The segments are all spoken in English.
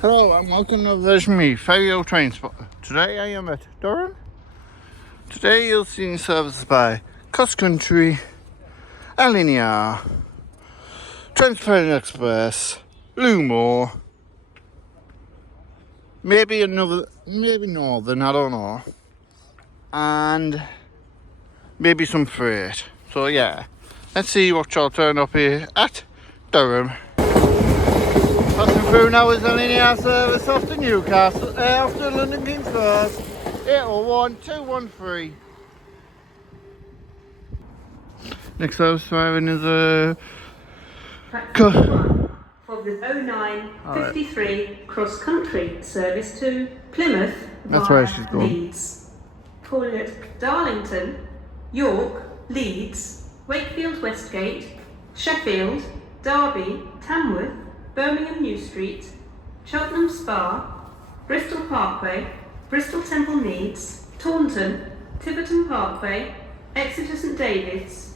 Hello and welcome to Version Me, Ferry Train Spotter. Today I am at Durham. Today you'll see services by Cross Country, LNER, Transparent Express, LNER, maybe Northern, I don't know, and maybe some freight. So yeah, let's see what y'all turn up here at Durham. Passing through now is the linear service off to Newcastle, off to London King's Cross, 801-213. Next service driving is a... for the 0953 cross country service to Plymouth via Leeds. Calling at Darlington, York, Leeds, Wakefield Westgate, Sheffield, Derby, Tamworth, Birmingham New Street, Cheltenham Spa, Bristol Parkway, Bristol Temple Meads, Taunton, Tiverton Parkway, Exeter St David's,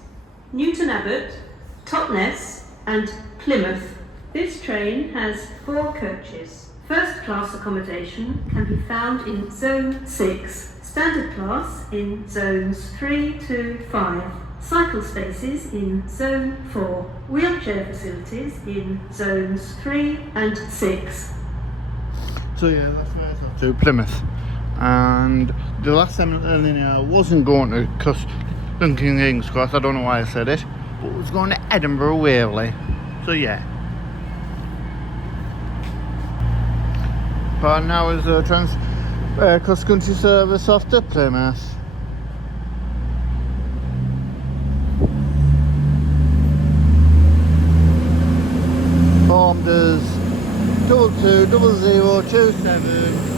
Newton Abbot, Totnes and Plymouth. This train has 4 coaches. First class accommodation can be found in Zone 6, standard class in Zones 3 to 5, cycle spaces in Zone 4, wheelchair facilities in Zones 3 and 6. So yeah, that's where I thought to Plymouth. And the last time I wasn't going to London King's Cross, I don't know why I said it, but it was going to Edinburgh Waverley. So yeah. But now is a cross country service off to Plymouth. Formed as 220027.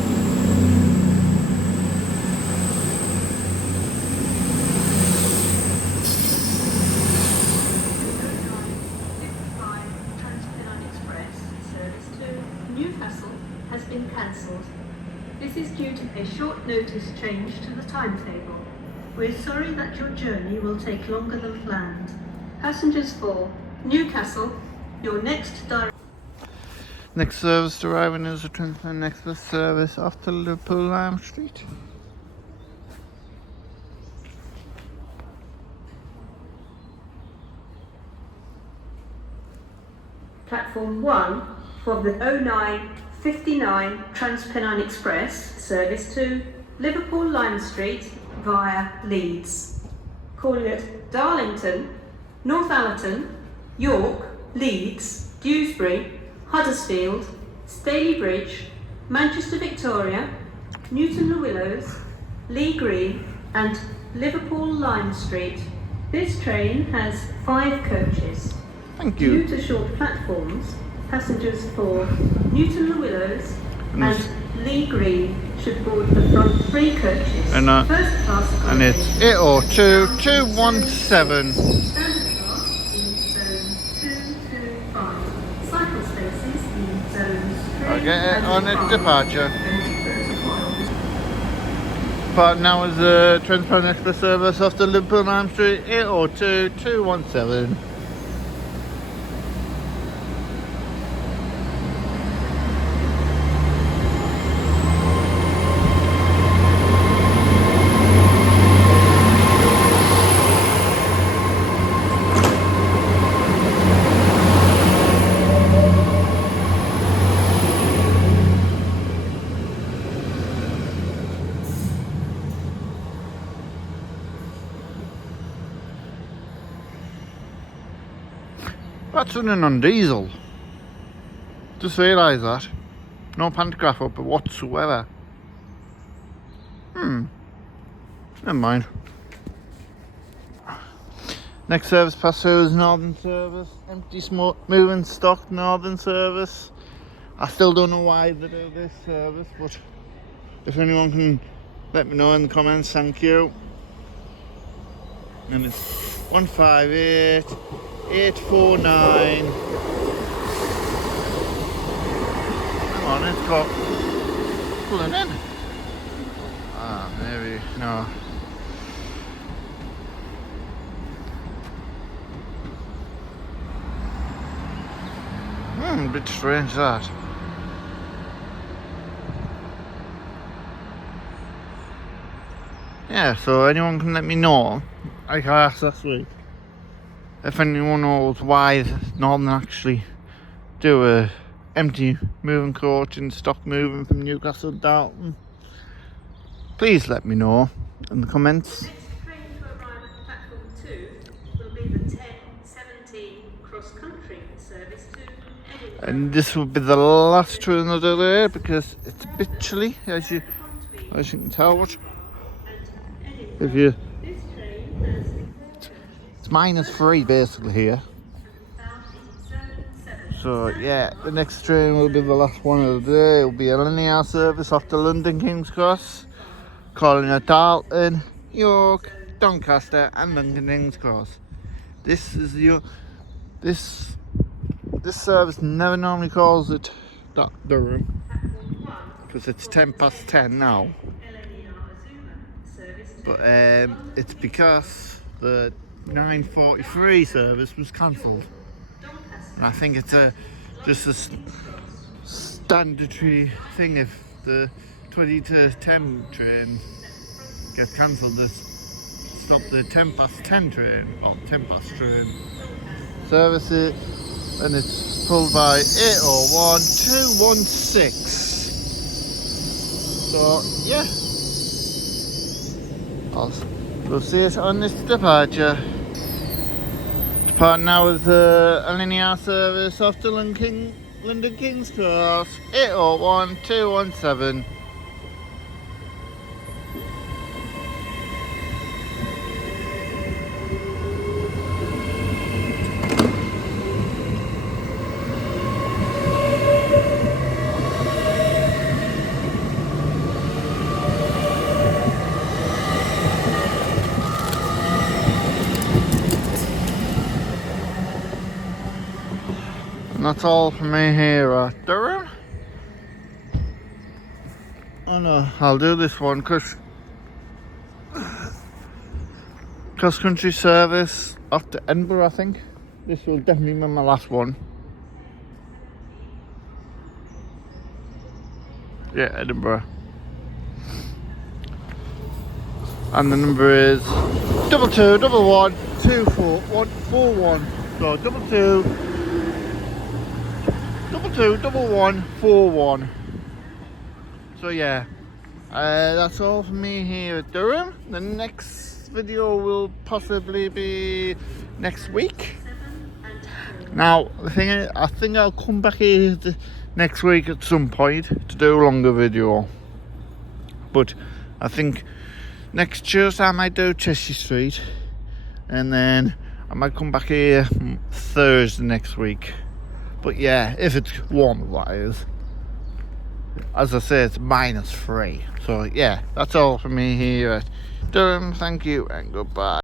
Newcastle has been cancelled. This is due to a short notice change to the timetable. We're sorry that your journey will take longer than planned. Passengers for Newcastle, your next direct... Next service arriving is a Transparent Express service off to Liverpool Lime Street. Platform 1 for the 0959 Transpennine Express service to Liverpool Lime Street via Leeds. Calling at Darlington, Northallerton, York, Leeds, Dewsbury, Huddersfield, Staley Bridge, Manchester Victoria, Newton Le Willows, Lee Green and Liverpool Lime Street. This train has 5 coaches. Thank you. Due to short platforms, passengers for Newton Le Willows and Lee Green should board the front 3 coaches. And it's 802-217. Standard class in zones 2 to 5. Cycle spaces in zones 3 I'll get it and on 5. its departure. But now is a Transparent Express service off to Liverpool Lime Street, 802-217. That's running on diesel. Just realised that. No pantograph up whatsoever. Never mind. Next service pass through is Northern Service. Empty smoke moving stock Northern Service. I still don't know why they do this service, but if anyone can let me know in the comments, thank you. And it's 158-849. Hang on, it's got pulling in. Ah, maybe no. A bit strange that. yeah, so anyone can let me know, like I asked last week, if anyone knows why Northern actually do a empty moving coach and stock moving from Newcastle to Dalton. Please let me know in the comments. Next train to arrive at platform 2 will be the 10:17 cross-country service to Edinburgh. And this will be the last train of the day because it's a bit chilly, as you can tell. If you, it's -3 basically here. So yeah, the next train will be the last one of the day. It will be a LNER service off to London King's Cross, calling at Dalton, York, Doncaster, and London King's Cross. This is this service never normally calls it Durham because it's 10:10 now. But it's because the 9:43 service was cancelled. And I think it's just a standardary thing if the 20 to 10 train gets cancelled, to stop the 10:10 train or 10 train service it, and it's pulled by 801-216. So yeah, we'll see it on this departure. Departing now with the LNER service off to London King's Cross, 801-217. And that's all from me here at Durham. Oh no, I'll do this one because cross-country service off to Edinburgh, I think. This will definitely be my last one. Yeah, Edinburgh. And the number is 22112441. So 221141. So yeah, that's all from me here at Durham. The next video will possibly be next week. Now the thing is, I think I'll come back here next week at some point to do a longer video. But I think next Tuesday I might do Cheshire Street, and then I might come back here Thursday next week. But yeah, if it's warm, that is. As I say, it's -3. So yeah, that's all from me here at Durham. Thank you and goodbye.